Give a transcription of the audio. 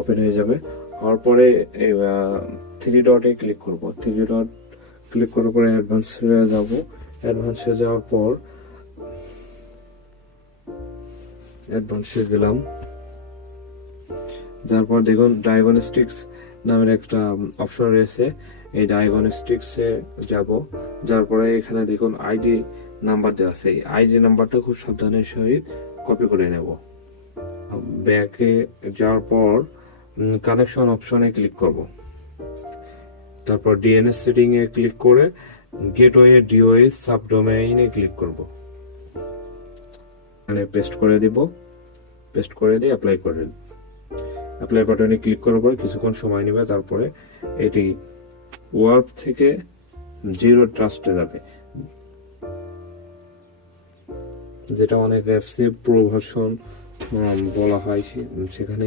Open হয়ে যাবে। হওয়ার পরে থ্রি ডটে ক্লিক করব। থ্রি ডট ক্লিক করার পরে অ্যাডভান্সে যাব। অ্যাডভান্সে যাওয়ার পর অ্যাডভান্সে গেলাম। যার পর দেখুন ডায়াগনস্টিক্স নামের একটা অপশন রয়েছে। এই ডায়াগনস্টিক্সে যাব। যার পরে এখানে দেখুন আইডি নাম্বার দেওয়া আছে। এই আইডি নাম্বারটা খুব সাবধানের সহিত কপি করে নেব। ব্যাকে যাওয়ার পর কানেকশন অপশনে ক্লিক করব। তারপর ডিএনএস সেটিং এ ক্লিক করে গেটওয়ে ডিওএস সাবডোমেইনে ক্লিক করব। এখানে পেস্ট করে দিব। পেস্ট করে দিয়ে অ্যাপ্লাই করে দিন। অ্যাপ্লাই বাটনে ক্লিক করার পর কিছুক্ষণ সময় নেবে। তারপরে এটি ওয়ার্প থেকে জিরো ট্রাস্টে যাবে, যেটা অনেক অ্যাপসে প্রো ভার্সন বলা হয়, সেখানে